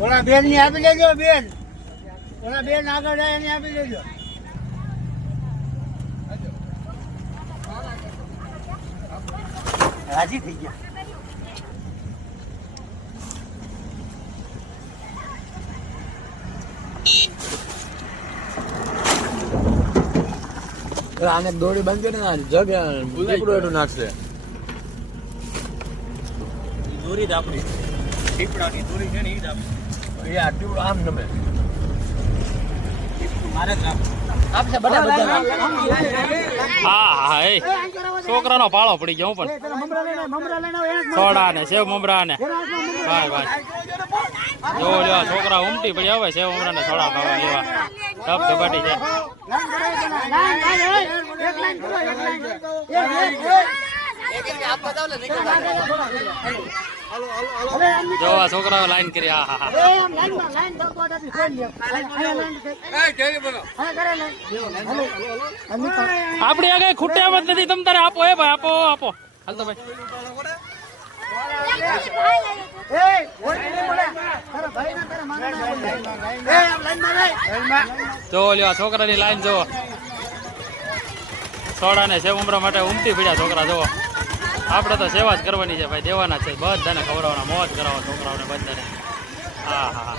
ઓલા બેન ની આપી લેજો બેન. ઓલા બેન આગળ જાય એને આપી લેજો. રાજી થઈ ગયા. આને દોડી બંધ કરીને જગ્યા દીપડો એટલું નાખશે. દોરી જ આપણી દીપડાની દોરી છે ને ઈ જ આપણી. એ આ દીપડો આમ નમે. મારે જ રાખવું. આપશે બધા બધા. હા હા એ છોકરાનો પાળો પડી ગયો હું પણ મમરા લઈને સોડા ને સેવ મમરા ને ભાઈ ભાઈ જો લેવા છોકરા ઉમટી પડ્યા હવે સેવ મમરા ને સોડા ખાવા લેવા ટપ ધબાટી છે. જો આ છોકરાઓ લાઈન કરી હા હા આપડે કઈ ખૂટ્યા મત નથી તમ તારે આપો એ ભાઈ આપો આપો હાલ તો ભાઈ જો લ્યો છોકરાની લાઈન જો સોડા ને સેવ ઉમરા માટે ઉમટી પડ્યા છોકરા જો. આપણે તો સેવા જ કરવાની છે ભાઈ દેવાના છે બધાને ખવડાવવાના મોજ કરાવો છોકરાઓને બધાને. હા હા હા